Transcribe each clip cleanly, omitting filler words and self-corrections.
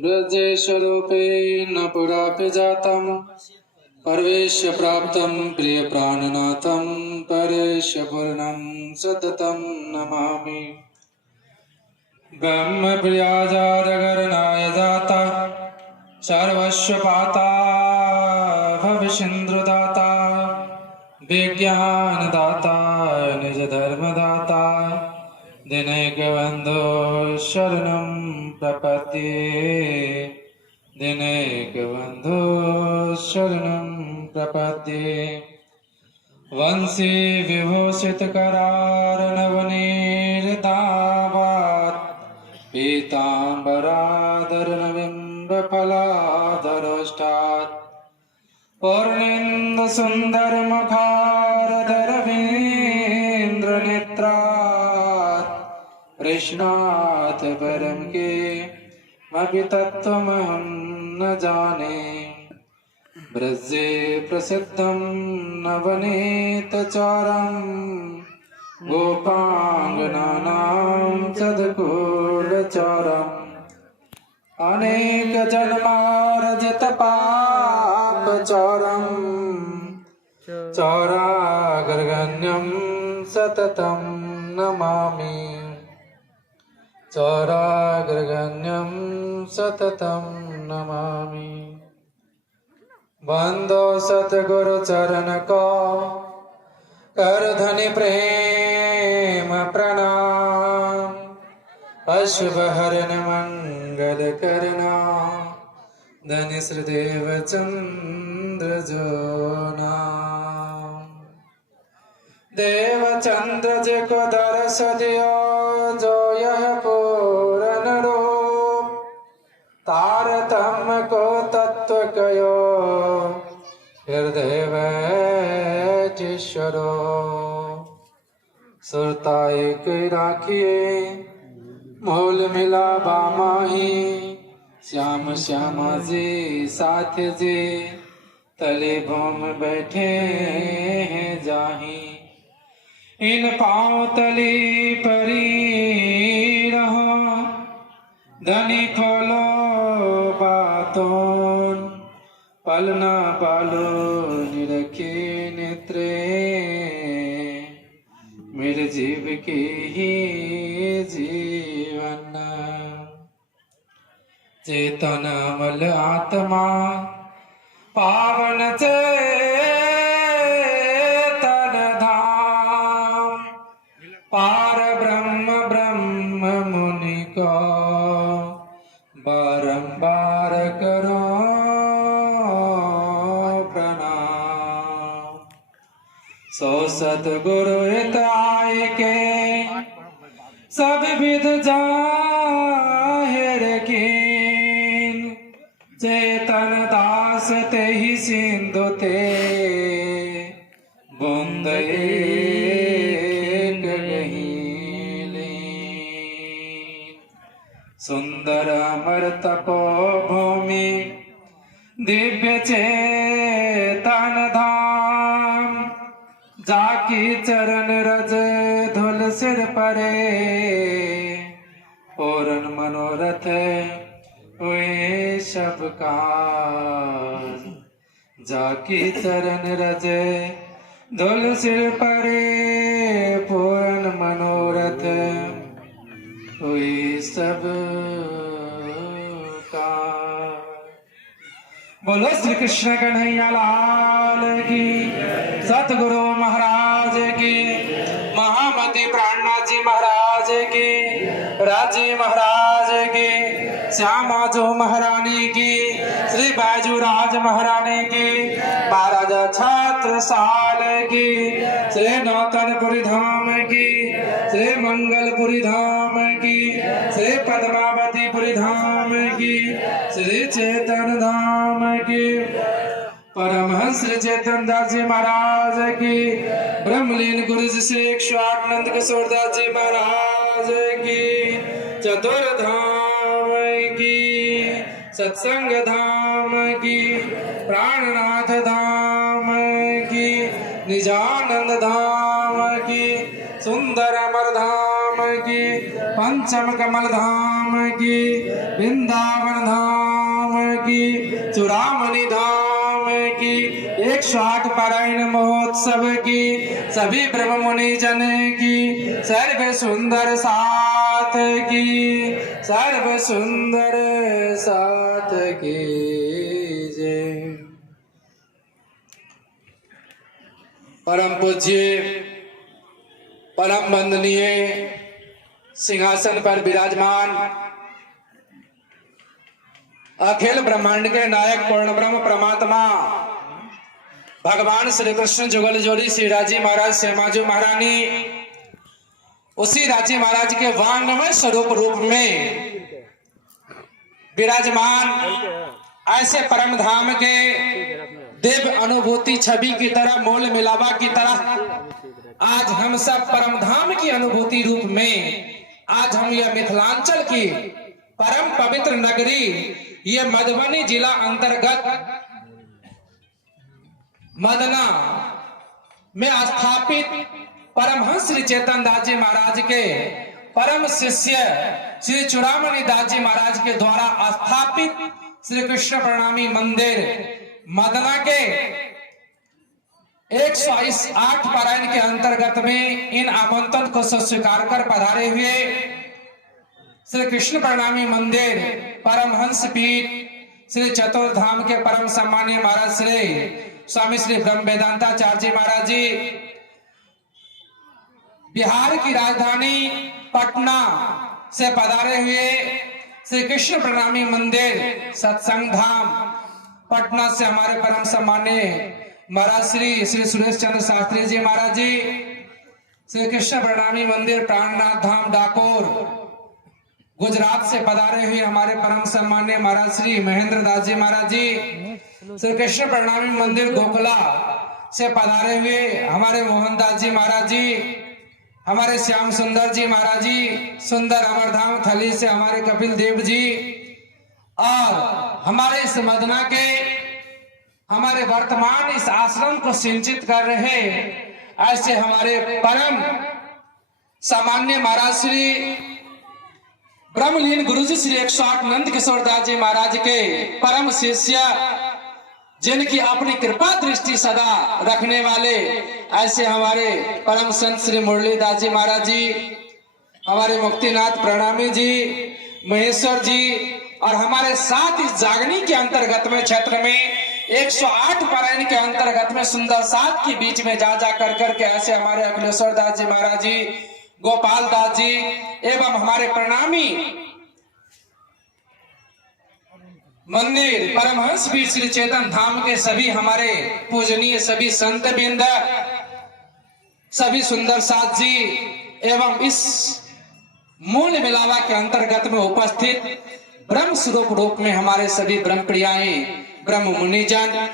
ब्रजेशरूपेण पुरापि जातं परवेश्य प्राप्तं प्रियप्राणनाथं परेशपूर्णं सततं नमामि। ब्रह्मप्रियाजारगरणाय जाता सर्वस्व पाता भविष्यन्द्रदाता विज्ञानदाता निजधर्मदाता दिनैकबन्धो शरणं प्रपद्ये दिनैकबन्धो शरणं प्रपद्ये। वंशी विभूषितकरार्णवनीरदावात् पीताम्बराधरनबिम्बफलाधरोष्टात् पूर्णेन्दुसुन्दरमुखारधरवीन्द्रनेत्रात् कृष्णात् परं किमपि तत्त्वमहं न जाने। ब्रजे प्रसिद्धं नवनीतचारं गोपाङ्गनानां सद्कुलचारम् अनेकजन्मार्जितपापचारं चौरागर्गण्यं सततं नमामि। चौरागर्गण्यं सततं नमामि। बंदो सतगुरु चरण को कर धनि प्रेम प्रणाम अशुभ हरण मंगल करना धनि श्रीदेव चंद्र जो नाम। देव चंद्र जी को दर्श दियो जो यह पूर्ण रूप तारतम्य को तत्व कयो हृदय बैठीश्वरो। सुरताई के राखिए मोल मिला बामाही श्याम श्यामा जी साथ जी तले भूम बैठे हैं जाही। इन पाँव तली परी रहो धनी खोलो बातों पलना पालो निरखे नेत्रे मेरे जीव के ही जीवन। चेतन मल आत्मा पावन चेतन धाम पार ब्रह्म ब्रह्म मुनि को बारंबार करो प्रणाम। सो सतगुरु हिताय के सब विध जाहिर कीन चेतन दास ते ही सिंधु ते बूंद एक गही लीन। सुंदर अमर तपो भूमि दिव्य चेतन धाम जाकी चरण रज धुल सिर परे पूर्ण मनोरथ हुए सब काज। जाकी चरण रज धुल सिर परे पूर्ण मनोरथ हुए सब काज। बोलो श्री कृष्ण कन्हैया लाल की सतगुरु महाराज की महामती प्राणनाथ जी महाराज की राजी महाराज की श्यामाजो महारानी की श्री बैजू राज महारानी की महाराजा छात्र साल की श्री नौतनपुरी धाम की श्री मंगलपुरी धाम की श्री पद्मावतीपुरी धाम की श्री चेतन धाम की परमहंस श्री चेतन दास जी महाराज की ब्रह्मलीन गुरु जी श्री 108 नंद किशोर दास जी महाराज की चतुर्धाम की सत्संग धाम की प्राणनाथ धाम की निजानंद धाम की सुंदर अमर धाम की पंचम कमल धाम धाम की, वृंदावन धाम की, चूड़ामणि धाम की, 108 पारायण महोत्सव की, सभी ब्रह्म मुनि जन की, सर्व सुंदर साथ की, सर्व सुंदर साथ की जय। परम पूज्य परम वंदनीय सिंहासन पर विराजमान अखिल ब्रह्मांड के नायक पूर्ण ब्रह्म परमात्मा भगवान श्री कृष्ण जुगल जोड़ी श्री राजी महाराज श्यामाजू महारानी, उसी राजी महाराज के वांगमय स्वरूप रूप में विराजमान ऐसे परम धाम के दिव्य अनुभूति छवि की तरह, मोल मिलावा की तरह आज हम सब परम धाम की अनुभूति रूप में आज हम यह मिथिलांचल की परम पवित्र नगरी, ये मधुबनी जिला अंतर्गत मदना में स्थापित परमहंस श्री चेतन दास जी महाराज के परम शिष्य श्री चूड़ामणि दास जी महाराज के द्वारा स्थापित श्री कृष्ण प्रणामी मंदिर मदना के 108 पारायण के अंतर्गत में इन आमंत्रण को स्वीकार कर पधारे हुए श्री कृष्ण प्रणामी मंदिर परमहंस पीठ श्री चतुर्धाम के परम सम्मानीय महाराज श्री स्वामी श्री ब्रह्म वेदांताचार्य जी महाराज जी, बिहार की राजधानी पटना से पधारे हुए श्री कृष्ण प्रणामी मंदिर सत्संग धाम पटना से हमारे परम सम्मानीय महाराज श्री सुरेश चंद्र शास्त्री जी महाराज जी, श्री कृष्ण प्रणामी मंदिर प्राणनाथ धाम डाकोर गुजरात से पधारे हुए हमारे परम सम्मानीय महाराज श्री महेंद्र दास जी महाराज जी, श्री कृष्ण प्रणामी मंदिर गोखला से पधारे हुए हमारे मोहनदास जी महाराज जी, हमारे श्याम सुंदर जी महाराज जी, सुंदर अमरधाम थली से हमारे कपिल देव जी, और हमारे इस मदना के हमारे वर्तमान इस आश्रम को सिंचित कर रहे ऐसे हमारे परम सामान्य महाराज श्री ब्रह्मलीन गुरुजी श्री 108 नंद किशोर दास जी महाराज के परम शिष्य, जिनकी अपनी कृपा दृष्टि सदा रखने वाले ऐसे हमारे परम संत श्री मुरलीदास जी महाराज जी, हमारे मुक्तिनाथ प्रणामी जी, महेश्वर जी, और हमारे साथ इस जागनी के अंतर्गत में क्षेत्र में 108 पारायण के अंतर्गत में सुंदर सात के बीच में जा करके ऐसे हमारे अखिलेश्वर दास जी महाराज जी, गोपाल दास जी एवं हमारे प्रणामी मंदिर परमहंस पीठ श्री चेतन धाम के सभी हमारे पूजनीय सभी संत बिंद, सभी सुंदर साथ जी एवं इस मूल मिलावा के अंतर्गत में उपस्थित ब्रह्म स्वरूप रूप में हमारे सभी ब्रह्म प्रियाएं ब्रह्म मुनिजन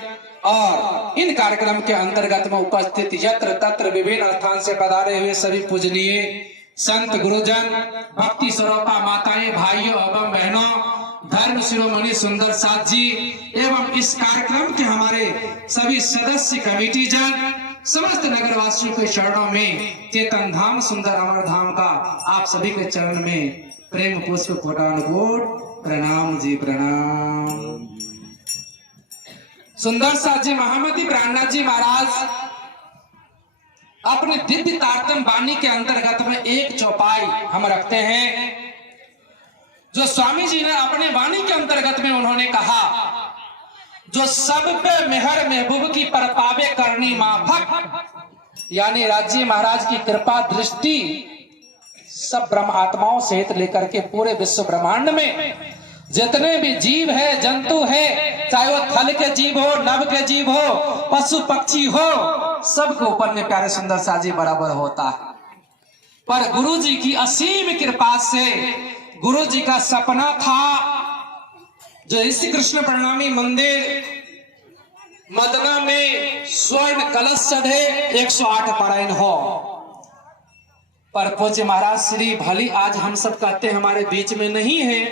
और इन कार्यक्रम के अंतर्गत में उपस्थित यत्र तत्र विभिन्न स्थान से पधारे हुए सभी पूजनीय संत गुरुजन, भक्ति स्वरूपा माताएं, भाइयों एवं बहनों, धर्म शिरोमणि सुंदर साथ जी एवं इस कार्यक्रम के हमारे सभी सदस्य कमेटी जन, समस्त नगरवासियों के चरणों में चेतन धाम सुंदर अमर धाम का आप सभी के चरण में प्रेम पुष्प कोटानुकोट प्रणाम जी प्रणाम। सुंदर साथ जी महामती प्राणनाथ जी महाराज अपने दिव्य तारतम वाणी के अंतर्गत में एक चौपाई हम रखते हैं, जो स्वामी जी ने अपने वाणी के अंतर्गत में उन्होंने कहा, जो सब पे मेहर महबूब की पर पावे करनी माफक, यानी राज्य महाराज की कृपा दृष्टि सब ब्रह्म आत्माओं सहित लेकर के पूरे विश्व ब्रह्मांड में जितने भी जीव है, जंतु है, चाहे वो थल के जीव हो, नभ के जीव हो, पशु पक्षी हो, सबके ऊपर में प्यारे सुंदर साजी बराबर होता है। पर गुरु जी की असीम कृपा से गुरु जी का सपना था जो इस कृष्ण प्रणामी मंदिर मदना में स्वर्ण कलश चढ़े 108 पारायण हो। पर पूज्य महाराज श्री भली आज हम सब कहते हैं हमारे बीच में नहीं है,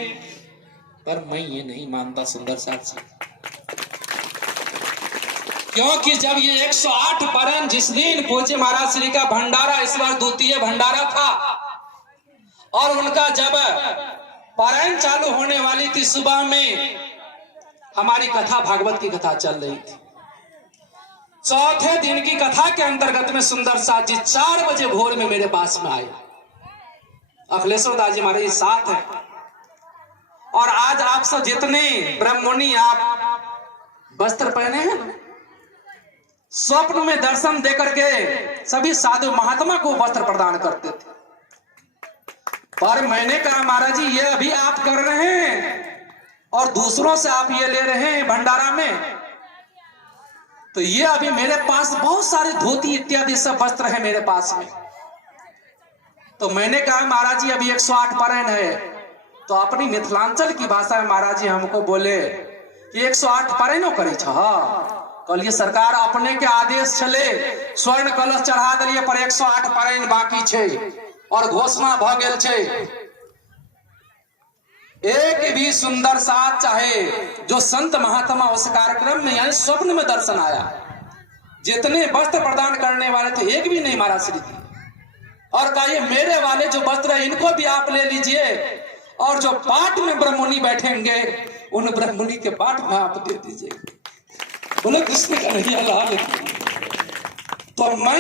पर मैं ये नहीं मानता सुंदर साथ से, क्योंकि जब ये 108 पारायण जिस दिन पूज्य महाराज श्री का भंडारा, इस बार द्वितीय भंडारा था, और उनका जब पारायण चालू होने वाली थी। सुबह में हमारी कथा, भागवत की कथा चल रही थी। चौथे दिन की कथा के अंतर्गत में सुंदर साथ जी 4 बजे भोर में मेरे पास में आए। अखिलेश्वर दास जी हमारे साथ है। और आज आप सब जितने ब्रह्ममुनि आप वस्त्र पहने हैं, स्वप्न में दर्शन देकर के सभी साधु महात्मा को वस्त्र प्रदान करते थे। पर मैंने कहा महाराज जी ये अभी आप कर रहे हैं और दूसरों से आप ये ले रहे हैं भंडारा में, तो ये अभी मेरे पास बहुत सारे धोती इत्यादि सब वस्त्र है मेरे पास में। तो मैंने कहा महाराज जी अभी 108 पारायण है। तो अपनी मिथिलांचल की भाषा में महाराज जी हमको बोले कि 108 पारायणों करी छ। कहलिए सरकार अपने के आदेश चले, स्वर्ण कलश चढ़ा दिलिए पर 108 पारायण बाकी छे और घोषणा भ गेल छे। एक भी सुंदर साथ चाहे जो संत महात्मा उस कार्यक्रम में यानी स्वप्न में दर्शन आया, जितने वस्त्र प्रदान करने वाले थे एक भी नहीं महाराज श्री जी। और कहिए मेरे वाले जो वस्त्र है इनको भी आप ले लीजिए और जो पाठ में ब्रह्ममुनि बैठेंगे उन ब्रह्ममुनि के पाठ में आप दे दीजिए। बोले कृष्ण कन्हैया लाल की। तो मैं